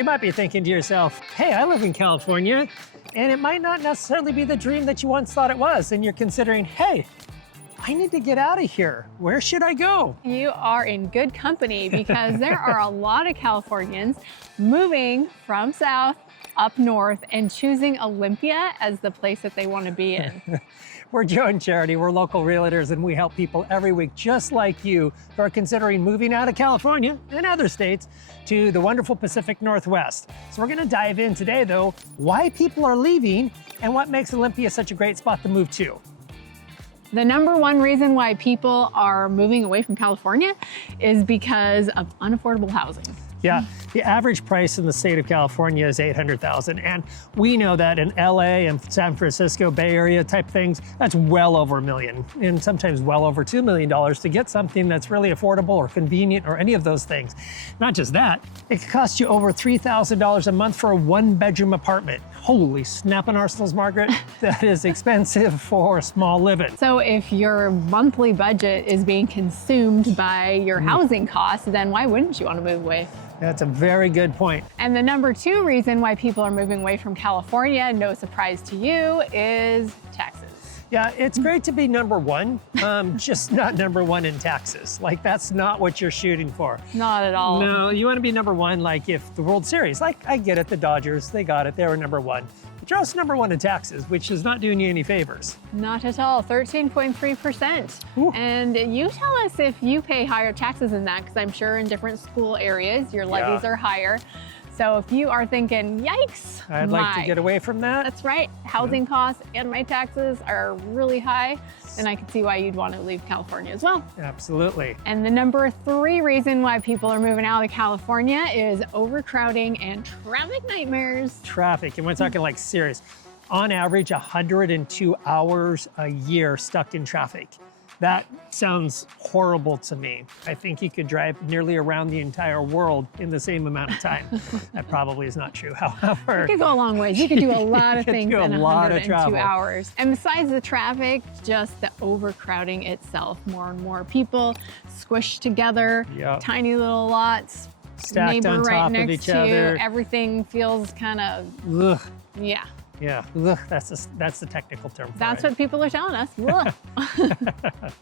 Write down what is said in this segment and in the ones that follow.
You might be thinking to yourself, hey, I live in California, and it might not necessarily be the dream that you once thought it was, and you're considering, hey, I need to get out of here. Where should I go? You are in good company because there are a lot of Californians moving from south up north and choosing Olympia as the place that they want to be in. We're Joe and Charity. We're local realtors, and we help people every week just like you who are considering moving out of California and other states to the wonderful Pacific Northwest. So we're going to dive in today, though, why people are leaving and what makes Olympia such a great spot to move to. The number one reason why people are moving away from California is because of unaffordable housing. Yeah, the average price in the state of California is $800,000, and we know that in LA and San Francisco Bay Area type things, that's well over $1 million, and sometimes well over $2 million to get something that's really affordable or convenient or any of those things. Not just that, it could cost you over $3,000 a month for a one-bedroom apartment. Holy snapping arsenals, Margaret, that is expensive for small living. So if your monthly budget is being consumed by your housing costs, then why wouldn't you want to move away? That's a very good point. And the number two reason why people are moving away from California, no surprise to you, is taxes. Yeah, it's great to be number one, just not number one in taxes. Like, that's not what you're shooting for. Not at all. No, you want to be number one, like if the World Series, like I get it, the Dodgers, they got it, they were number one. But you're also number one in taxes, which is not doing you any favors. Not at all, 13.3%. And you tell us if you pay higher taxes than that, because I'm sure in different school areas, your levies are higher. So if you are thinking, yikes, I'd like to get away from that. That's right. Housing costs and my taxes are really high, and I can see why you'd want to leave California as well. Absolutely. And the number three reason why people are moving out of California is overcrowding and traffic nightmares. Traffic, and we're talking like serious. On average, 102 hours a year stuck in traffic. That sounds horrible to me. I think you could drive nearly around the entire world in the same amount of time. That probably is not true, however. You could go a long ways. You could do a lot of things in 102 hours. And besides the traffic, just the overcrowding itself. More and more people squished together, tiny little lots, stacked neighbor on right top next of each to other. you. Everything feels kind of, yeah. Yeah, that's the technical term for That's it. what people are telling us.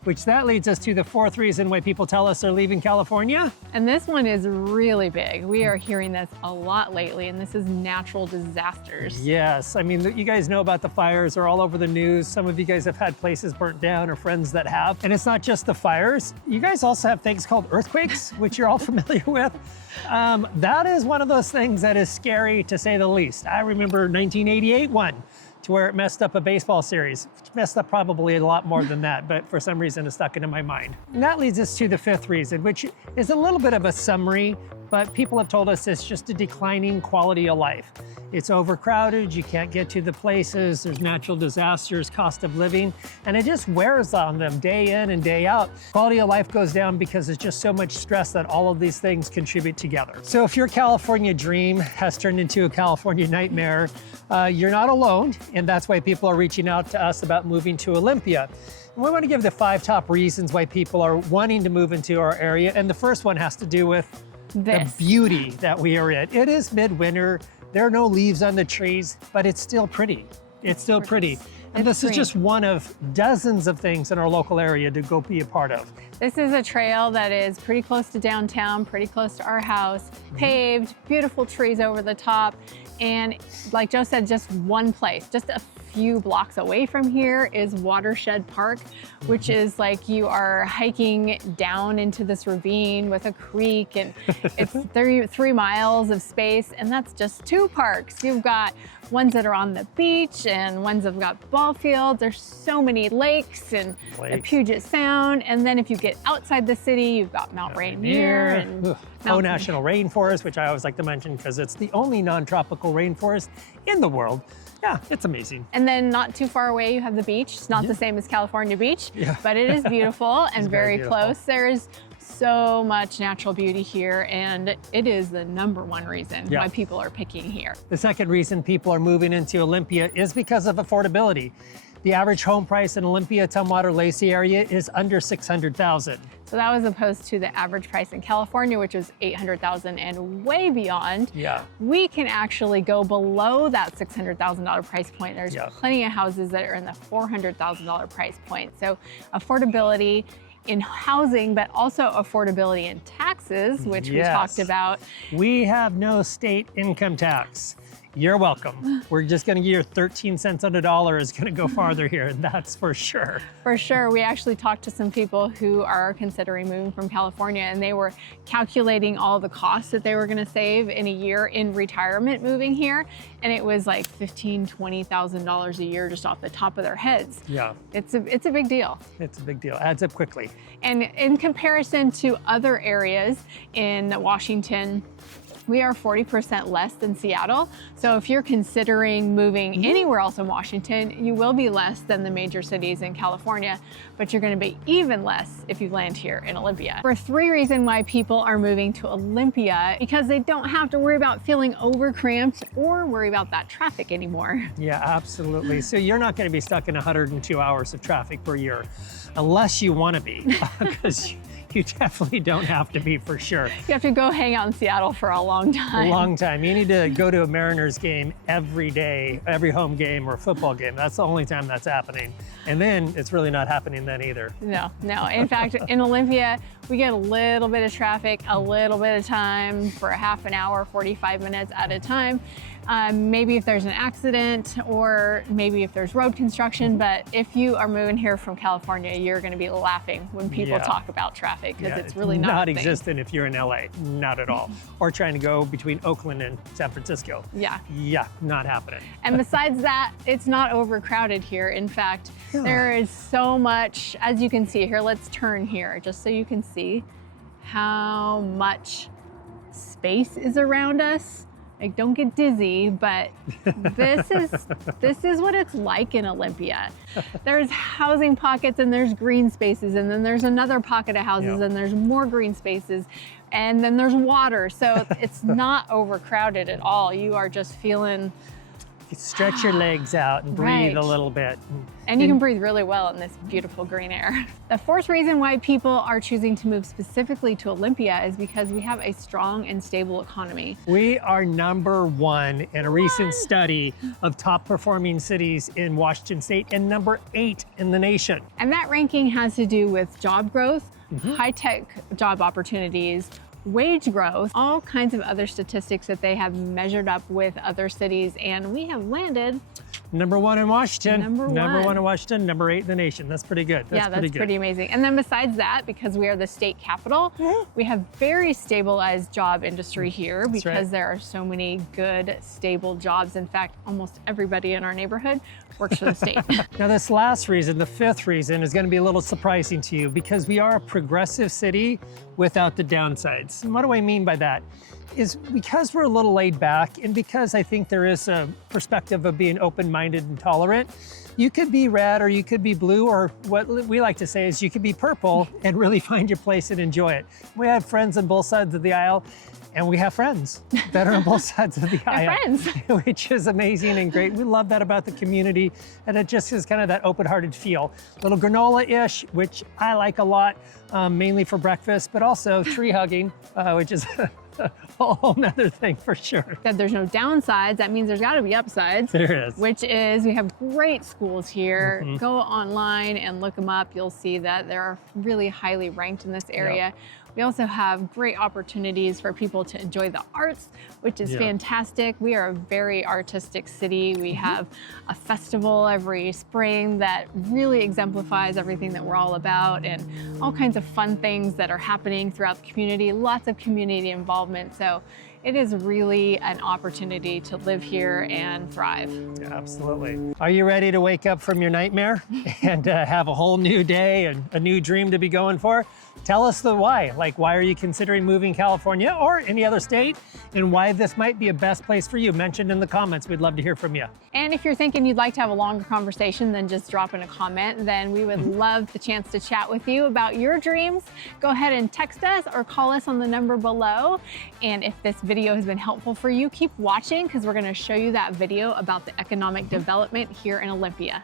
Which that leads us to the fourth reason why people tell us they're leaving California. And this one is really big. We are hearing this a lot lately, and this is natural disasters. Yes, I mean, you guys know about the fires. They're all over the news. Some of you guys have had places burnt down or friends that have. And it's not just the fires. You guys also have things called earthquakes, which you're all familiar with. That is one of those things that is scary, to say the least. I remember 1988 one, to where it messed up a baseball series. Which messed up probably a lot more than that, but for some reason it stuck into my mind. And that leads us to the fifth reason, which is a little bit of a summary, but people have told us it's just a declining quality of life. It's overcrowded, you can't get to the places, there's natural disasters, cost of living, and it just wears on them day in and day out. Quality of life goes down because there's just so much stress that all of these things contribute together. So if your California dream has turned into a California nightmare, you're not alone, and that's why people are reaching out to us about moving to Olympia. And we want to give the 5 top reasons why people are wanting to move into our area, and the first one has to do with the beauty that we are in. It is midwinter. There are no leaves on the trees, but it's still pretty. It's still pretty. And this is just one of dozens of things in our local area to go be a part of. This is a trail that is pretty close to downtown, pretty close to our house, paved, beautiful trees over the top. And like Joe said, just one place, just a few blocks away from here is Watershed Park, which is like you are hiking down into this ravine with a creek, and it's 3 miles of space, and that's just 2 parks. You've got ones that are on the beach and ones that have got ball fields. There's so many lakes and the Puget Sound. And then if you get outside the city, you've got Mount Rainier and National Rainforest, which I always like to mention because it's the only non-tropical rainforest in the world. Yeah, it's amazing. And then not too far away, you have the beach. It's not the same as California Beach, but it is beautiful and very close. There's so much natural beauty here, and it is the number one reason why people are picking here. The second reason people are moving into Olympia is because of affordability. The average home price in Olympia, Tumwater, Lacey area is under $600,000. So that was opposed to the average price in California, which was $800,000 and way beyond. Yeah. We can actually go below that $600,000 price point. There's plenty of houses that are in the $400,000 price point. So affordability in housing, but also affordability in taxes, which we talked about. We have no state income tax. You're welcome. We're just gonna give you 13 cents on the dollar is gonna go farther here, and that's for sure. For sure. We actually talked to some people who are considering moving from California, and they were calculating all the costs that they were gonna save in a year in retirement moving here. And it was like $15,000, $20,000 a year just off the top of their heads. Yeah. It's a big deal. It's a big deal. Adds up quickly. And in comparison to other areas in Washington, we are 40% less than Seattle. So if you're considering moving anywhere else in Washington, you will be less than the major cities in California, but you're gonna be even less if you land here in Olympia. For 3 reasons why people are moving to Olympia, because they don't have to worry about feeling overcramped or worry about that traffic anymore. Yeah, absolutely. So you're not gonna be stuck in 102 hours of traffic per year, unless you wanna be, because you definitely don't have to be, for sure. You have to go hang out in Seattle for a long time. A long time. You need to go to a Mariners game every day, every home game or football game. That's the only time that's happening. And then it's really not happening then either. No. In fact, in Olympia, we get a little bit of traffic, a little bit of time for a half an hour, 45 minutes at a time. Maybe if there's an accident or maybe if there's road construction, but if you are moving here from California, you're gonna be laughing when people talk about traffic, because it's really not a thing. Existent if you're in LA, not at all. Or trying to go between Oakland and San Francisco. Yeah, not happening. And besides that, it's not overcrowded here. In fact, there is so much, as you can see here, let's turn here just so you can see how much space is around us. Like, don't get dizzy, but this is what it's like in Olympia. There's housing pockets and there's green spaces, and then there's another pocket of houses and there's more green spaces, and then there's water. So it's not overcrowded at all. You are just feeling... You stretch your legs out and breathe a little bit. And you can breathe really well in this beautiful green air. The 4th reason why people are choosing to move specifically to Olympia is because we have a strong and stable economy. We are #1 in a recent study of top performing cities in Washington State and #8 in the nation. And that ranking has to do with job growth, high-tech job opportunities, wage growth, all kinds of other statistics that they have measured up with other cities, and we have landed #1 in Washington. Number one in Washington, #8 in the nation. That's pretty good. That's pretty amazing. And then besides that, because we are the state capital, we have very stabilized job industry here because there are so many good, stable jobs. In fact, almost everybody in our neighborhood works for the state. Now this last reason, the 5th reason, is gonna be a little surprising to you, because we are a progressive city without the downsides. And what do I mean by that? Is because we're a little laid back, and because I think there is a perspective of being open-minded and tolerant, you could be red or you could be blue, or what we like to say is you could be purple and really find your place and enjoy it. We have friends on both sides of the aisle, and we have friends that are on both sides of the aisle, which is amazing and great. We love that about the community, and it just is kind of that open-hearted feel. Little granola-ish, which I like a lot, mainly for breakfast, but also tree hugging, which is a whole nother thing for sure. That there's no downsides, that means there's gotta be upsides. There is. Which is, we have great schools here. Go online and look them up. You'll see that they're really highly ranked in this area. We also have great opportunities for people to enjoy the arts, which is fantastic. We are a very artistic city. We have a festival every spring that really exemplifies everything that we're all about, and all kinds of fun things that are happening throughout the community, lots of community involvement. So it is really an opportunity to live here and thrive. Yeah, absolutely. Are you ready to wake up from your nightmare and have a whole new day and a new dream to be going for? Tell us the why. Like, why are you considering moving California or any other state, and why this might be a best place for you? Mention in the comments. We'd love to hear from you. And if you're thinking you'd like to have a longer conversation than just drop in a comment, then we would love the chance to chat with you about your dreams. Go ahead and text us or call us on the number below. And if this video has been helpful for you, keep watching, because we're going to show you that video about the economic development here in Olympia.